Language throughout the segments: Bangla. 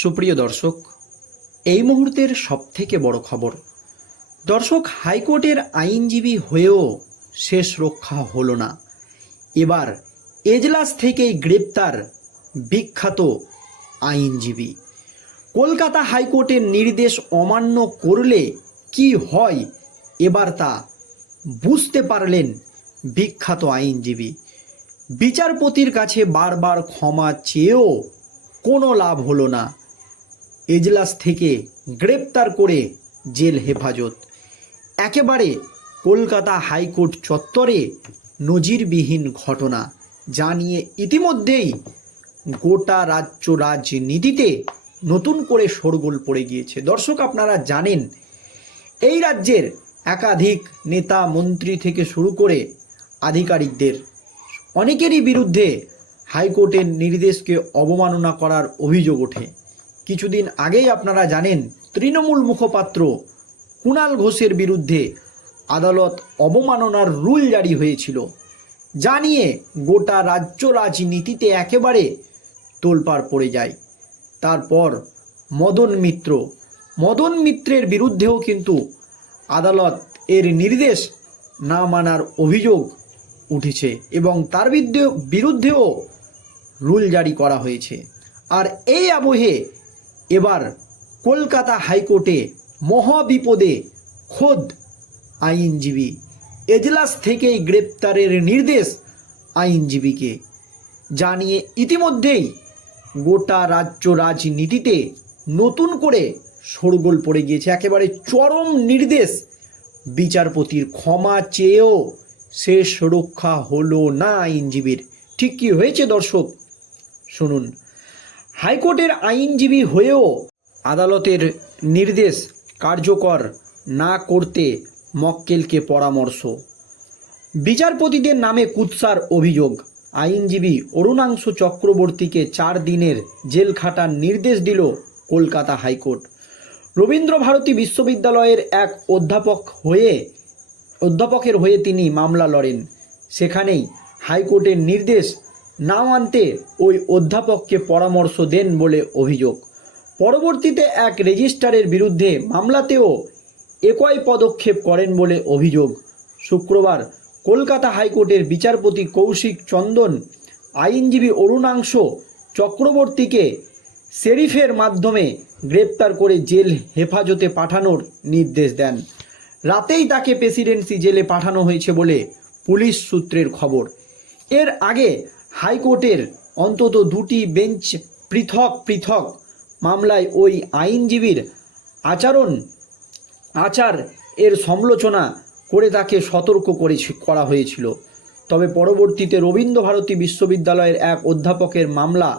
সুপ্রিয় দর্শক, এই মুহূর্তের সবথেকে বড় খবর, দর্শক হাইকোর্টের আইনজীবী হয়েও শেষ রক্ষা হলো না। এবার এজলাস থেকেই গ্রেপ্তার বিখ্যাত আইনজীবী। কলকাতা হাইকোর্টের নির্দেশ অমান্য করলে কি হয়, এবার তা বুঝতে পারলেন বিখ্যাত আইনজীবী। বিচারপতির কাছে বারবার ক্ষমা চেয়েও কোনো লাভ হলো না। এজলাস থেকে গ্রেপ্তার করে জেল হেফাজত। একেবারে কলকাতা হাইকোর্ট চত্বরে নজিরবিহীন ঘটনা, যা নিয়ে ইতিমধ্যেই গোটা রাজ্য রাজনীতিতে নতুন করে শোরগোল পড়ে গিয়েছে। দর্শক, আপনারা জানেন, এই রাজ্যের একাধিক নেতা মন্ত্রী থেকে শুরু করে আধিকারিকদের, অনেকেরই বিরুদ্ধে হাইকোর্টের নির্দেশকে অবমাননা করার অভিযোগ ওঠে। কিছুদিন আগেই আপনারা জানেন, তৃণমূল মুখপাত্র কুণাল ঘোষের বিরুদ্ধে আদালত অবমাননার রুল জারি হয়েছিল। যা নিয়ে গোটা রাজ্য রাজনীতিতে একেবারে তোলপাড় পড়ে যায়। তারপর মদন মিত্র। মদন মিত্রের বিরুদ্ধেও কিন্তু আদালত এর নির্দেশ না মানার অভিযোগ উঠেছে এবং তার বিরুদ্ধে বিরুদ্ধেও রুল জারি করা হয়েছে। আর এই আবহে এবার কলকাতা হাইকোর্টে মহাবিপদে খোদ আইনজীবী এজলাস থেকেই গ্রেপ্তারের নির্দেশ আইনজীবীকে। জানিয়ে ইতিমধ্যেই গোটা রাজ্য রাজনীতিতে নতুন করে শোরগোল পড়ে গিয়েছে। একেবারে চরম নির্দেশ বিচারপতির ক্ষমা চেয়েও শেষ রক্ষা হলো না আইনজীবীর। ঠিক কি হয়েছে দর্শক, শুনুন। হাইকোর্টের আইনজীবী হয়েও আদালতের নির্দেশ কার্যকর না করতে মক্কেলকে পরামর্শ। বিচারপতিদের নামে কুৎসার অভিযোগ। আইনজীবী অরুণাংশু চক্রবর্তীকে চার দিনের জেল খাটার নির্দেশ দিল কলকাতা হাইকোর্ট। রবীন্দ্র ভারতী বিশ্ববিদ্যালয়ের এক অধ্যাপক হয়ে অধ্যাপকের হয়ে তিনি মামলা লড়েন। সেখানেই হাইকোর্টের নির্দেশ না মানতে ওই অধ্যাপককে পরামর্শ দেন বলে অভিযোগ। পরবর্তীতে এক রেজিস্ট্রারের বিরুদ্ধে মামলাতেও একই পদক্ষেপ করেন বলে অভিযোগ। শুক্রবার কলকাতা হাইকোর্টের বিচারপতি কৌশিক চন্দন, আইনজীবী অরুণাংশ চক্রবর্তীকে শেরিফের মাধ্যমে গ্রেপ্তার করে জেল হেফাজতে পাঠানোর নির্দেশ দেন। রাতেই তাকে প্রেসিডেন্সি জেলে পাঠানো হয়েছে বলে পুলিশ সূত্রের খবর। এর আগে হাইকোর্টের অন্তত দুটি বেঞ্চ পৃথক পৃথক মামলায় ওই আইনজীবীর আচরণ, আচার এর সমালোচনা করে তাকে সতর্ক করে করা হয়েছিল। তবে পরবর্তীতে রবীন্দ্র ভারতী বিশ্ববিদ্যালয়ের এক অধ্যাপকের মামলা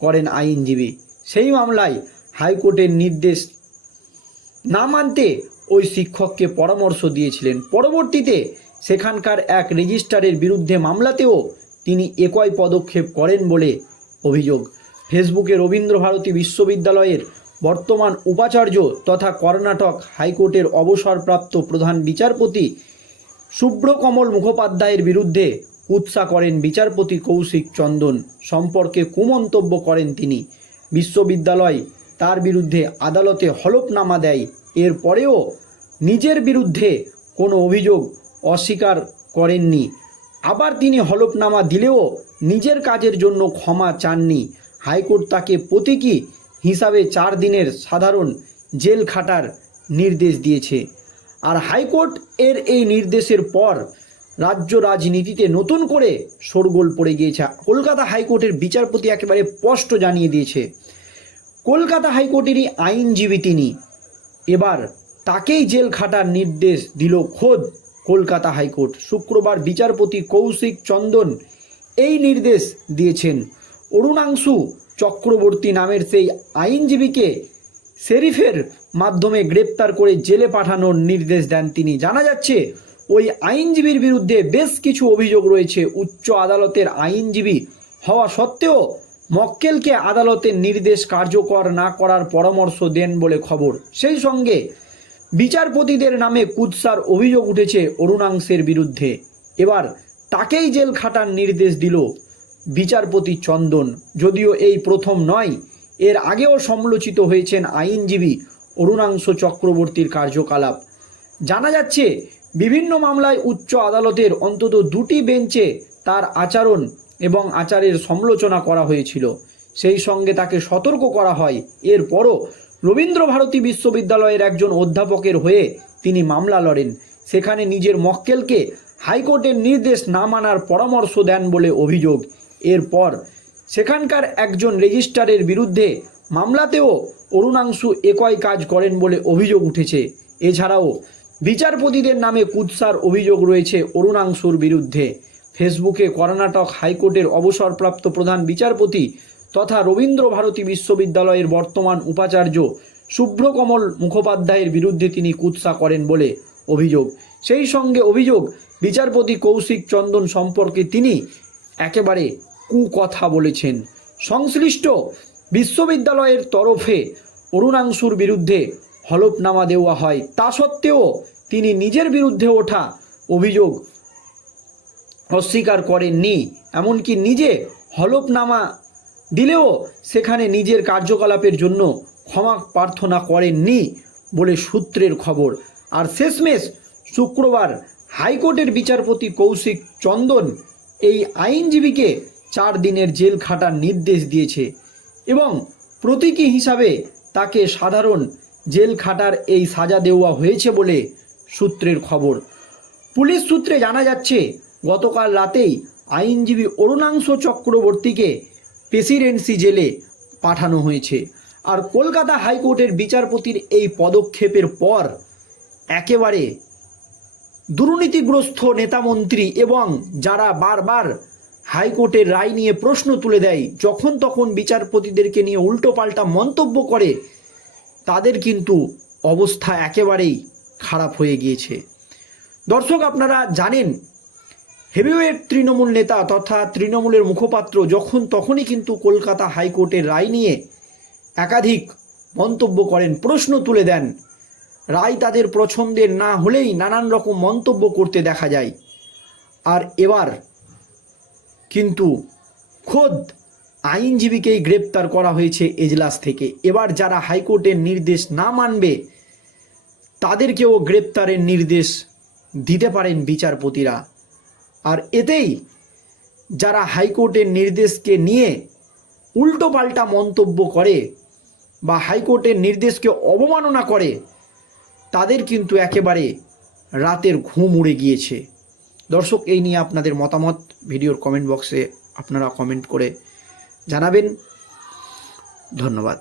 করেন আইনজীবী। সেই মামলায় হাইকোর্টের নির্দেশ না মানতে ওই শিক্ষককে পরামর্শ দিয়েছিলেন। পরবর্তীতে সেখানকার এক রেজিস্ট্রারের বিরুদ্ধে মামলাতেও তিনি একই পদক্ষেপ করেন বলে অভিযোগ। ফেসবুকে রবীন্দ্র ভারতী বিশ্ববিদ্যালয়ের বর্তমান উপাচার্য তথা কর্ণাটক হাইকোর্টের অবসরপ্রাপ্ত প্রধান বিচারপতি শুভ্রকমল মুখোপাধ্যায়ের বিরুদ্ধে উৎসা করেন বিচারপতি কৌশিক চন্দন। সম্পর্কে কুমন্তব্য করেন তিনি। বিশ্ববিদ্যালয় তার বিরুদ্ধে আদালতে হলফনামা দেয়। এরপরেও নিজের বিরুদ্ধে কোনো অভিযোগ অস্বীকার করেননি। আবার তিনি হলফনামা দিলেও নিজের কাজের জন্য ক্ষমা চাননি। হাইকোর্ট তাকে প্রতীকী হিসাবে চার দিনের সাধারণ জেল খাটার নির্দেশ দিয়েছে। আর হাইকোর্ট এর এই নির্দেশের পর রাজ্য রাজনীতিতে নতুন করে শোরগোল পড়ে গিয়েছে। কলকাতা হাইকোর্টের বিচারপতি একেবারে স্পষ্ট জানিয়ে দিয়েছে, কলকাতা হাইকোর্টেরই আইনজীবী তিনি। এবার তাকেই জেল খাটার নির্দেশ দিল খোদ। Kolkata high court. শুক্রবার বিচারপতি কৌশিক চন্দন এই নির্দেশ দিয়েছেন। অরুণাংশু চক্রবর্তী নামের সেই আইনজীবীকে শেরিফের মাধ্যমে গ্রেপ্তার করে জেলে পাঠানোর নির্দেশ দেন তিনি। জানা যাচ্ছে, ওই আইনজীবীর বিরুদ্ধে বেশ কিছু অভিযোগ রয়েছে। উচ্চ আদালতের আইনজীবী হওয়া সত্ত্বেও মক্কেলকে আদালতের নির্দেশ কার্যকর না করার পরামর্শ দেন বলে খবর। সেই সঙ্গে বিচারপতিদের নামে কুৎসার অভিযোগ উঠেছে অরুণাংশের বিরুদ্ধে। এবার তাকেই জেল খাটার নির্দেশ দিল বিচারপতি চন্দন। যদিও এই প্রথম নয়, এর আগেও সমালোচিত হয়েছেন আইনজীবী অরুণাংশ চক্রবর্তীর কার্যকলাপ। জানা যাচ্ছে, বিভিন্ন মামলায় উচ্চ আদালতের অন্তত দুটি বেঞ্চে তার আচরণ এবং আচারের সমালোচনা করা হয়েছিল। সেই সঙ্গে তাকে সতর্ক করা হয়। এরপরও রবীন্দ্র ভারতী বিশ্ববিদ্যালয়ের একজন অধ্যাপকের হয়ে তিনি মামলা লড়েন। সেখানে নিজের মক্কেলকে হাইকোর্টের নির্দেশ না মানার পরামর্শ দেন বলে অভিযোগ। এরপর সেখানকার একজন রেজিস্ট্রারের বিরুদ্ধে মামলাতেও অরুণাংশু একই কাজ করেন বলে অভিযোগ উঠেছে। এছাড়াও বিচারপতিদের নামে কুৎসার অভিযোগ রয়েছে অরুণাংশুর বিরুদ্ধে। ফেসবুকে কর্ণাটক হাইকোর্টের অবসরপ্রাপ্ত প্রধান বিচারপতি তথা রবীন্দ্র ভারতী বিশ্ববিদ্যালয়ের বর্তমান উপাচার্য শুভ্রকমল মুখোপাধ্যায়ের বিরুদ্ধে তিনি কুৎসা করেন বলে অভিযোগ। সেই সঙ্গে অভিযোগ, বিচারপতি কৌশিক চন্দন সম্পর্কে তিনি একেবারে কুকথা বলেছেন। সংশ্লিষ্ট বিশ্ববিদ্যালয়ের তরফে অরুণাংশুর বিরুদ্ধে হলফনামা দেওয়া হয়। তা সত্ত্বেও তিনি নিজের বিরুদ্ধে ওঠা অভিযোগ অস্বীকার করেননি। এমনকি নিজে হলফনামা দিলেও সেখানে নিজের কার্যকলাপের জন্য ক্ষমা প্রার্থনা করেননি বলে সূত্রের খবর। আর শেষমেশ শুক্রবার হাইকোর্টের বিচারপতি কৌশিক চন্দন এই আইনজীবীকে চার দিনের জেল খাটার নির্দেশ দিয়েছে এবং প্রতীকী হিসাবে তাকে সাধারণ জেল খাটার এই সাজা দেওয়া হয়েছে বলে সূত্রের খবর। পুলিশ সূত্রে জানা যাচ্ছে, গতকাল রাতেই আইনজীবী অরুণাংশ চক্রবর্তীকে প্রেসিডেন্সি জেলে পাঠানো হয়েছে। আর কলকাতা হাইকোর্টের বিচারপতির এই পদক্ষেপের পর একেবারে দুর্নীতিগ্রস্ত নেতামন্ত্রী এবং যারা বারবার হাইকোর্টের রায় নিয়ে প্রশ্ন তুলে দেয়, যখন তখন বিচারপতিদেরকে নিয়ে উল্টোপাল্টা মন্তব্য করে, তাদের কিন্তু অবস্থা একেবারেই খারাপ হয়ে গিয়েছে। দর্শক, আপনারা জানেন হেভিওয়েট তৃণমূল নেতা তথা তৃণমূলের মুখপাত্র যখন তখনই কিন্তু কলকাতা হাইকোর্টের রায় নিয়ে একাধিক মন্তব্য করেন, প্রশ্ন তুলে দেন। রায় তাদের পছন্দের না হলেই নানান রকম মন্তব্য করতে দেখা যায়। আর এবার কিন্তু খোদ আইনজীবীকেই গ্রেপ্তার করা হয়েছে এজলাস থেকে। এবার যারা হাইকোর্টের নির্দেশ না মানবে, তাদেরকেও গ্রেপ্তারের নির্দেশ দিতে পারেন বিচারপতিরা। আর এতেই যারা হাইকোর্টের নির্দেশকে নিয়ে উল্টোপাল্টা মন্তব্য করে বা হাইকোর্টের নির্দেশকে অবমাননা করে, তাদের কিন্তু একেবারে রাতের ঘুম উড়ে গিয়েছে। দর্শক, এই নিয়ে আপনাদের মতামত ভিডিওর কমেন্ট বক্সে আপনারা কমেন্ট করে জানাবেন। ধন্যবাদ।